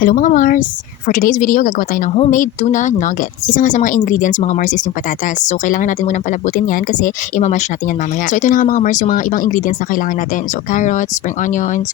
Hello mga Mars! For today's video, gagawa tayo ng homemade tuna nuggets. Isa nga sa mga ingredients mga Mars is yung patatas. So kailangan natin munang palabutin yan kasi imamash natin yan mamaya. So ito na nga mga Mars yung mga ibang ingredients na kailangan natin. So carrots, spring onions,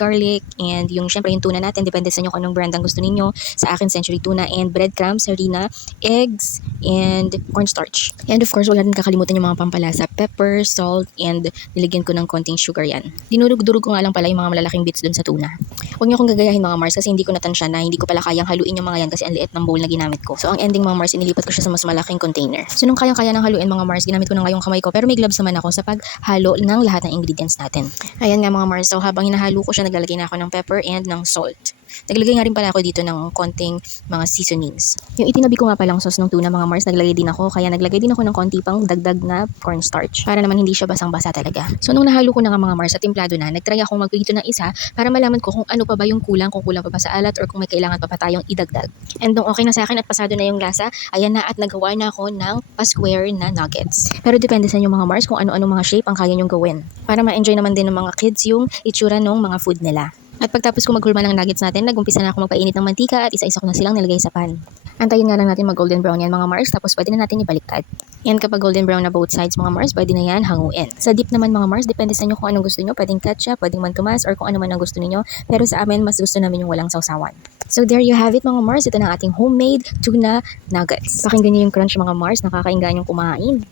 garlic, and yung syempre yung tuna natin. Depende sa inyo kung anong brand ang gusto ninyo. Sa akin, Century Tuna, and breadcrumbs, harina, eggs, and cornstarch. And of course, wag natin kakalimutan yung mga pampalasa, pepper, salt, and nilagyan ko ng konting sugar yan. Dinurog-durog ko nga lang pala yung mga malalaking bits dun sa tuna. Huwag niyo akong gagayahin mga Mars kasi hindi ko natansya na hindi ko pala kayang haluin yung mga yan kasi ang liit ng bowl na ginamit ko. So ang ending mga Mars, inilipat ko siya sa mas malaking container. So nung kayang-kaya ng haluin mga Mars, ginamit ko na nga yung kamay ko pero may gloves naman ako sa paghalo ng lahat ng ingredients natin. Ayan nga mga Mars, so habang hinahalo ko siya, naglalagay na ako ng pepper and ng salt. Naglagay nga rin pala ako dito ng konting mga seasonings. Yung itinabi ko nga palang sauce ng tuna mga Mars, naglagay din ako. Kaya naglagay din ako ng konti pang dagdag na cornstarch para naman hindi siya basang-basa talaga. So nung nahalo ko na nga mga Mars at timplado na, nagtry akong magprito ng isa para malaman ko kung ano pa ba yung kulang, kung kulang pa ba sa alat or kung may kailangan pa tayong idagdag. And nung okay na sa akin at pasado na yung lasa, ayan na at nagawa na ako ng pa-square na nuggets. Pero depende sa inyo mga Mars kung ano-ano mga shape ang kaya nyong gawin. Para ma-enjoy naman din ng mga kids yung itsura ng mga food nila. At pagtapos ko maghulma ng nuggets natin, nag-umpisa na ako magpainit ng mantika at isa-isa ko na silang nilagay sa pan. Antayin nga lang natin mag-golden brown yan mga Mars, tapos pwede na natin ibaliktad. Yan kapag golden brown na both sides mga Mars, pwede na yan hanguin. Sa dip naman mga Mars, depende sa inyo kung anong gusto nyo. Pwedeng ketchup, pwedeng mantumas, or kung ano man ang gusto niyo. Pero sa amin, mas gusto namin yung walang sausawan. So there you have it mga Mars, ito na ating homemade tuna nuggets. Pakinggan niyo yung crunch mga Mars, nakakainggan yung kumain.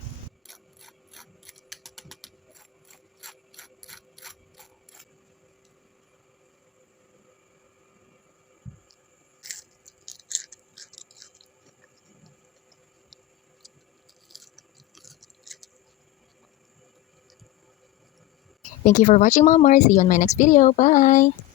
Thank you for watching mga Mars. See you on my next video. Bye!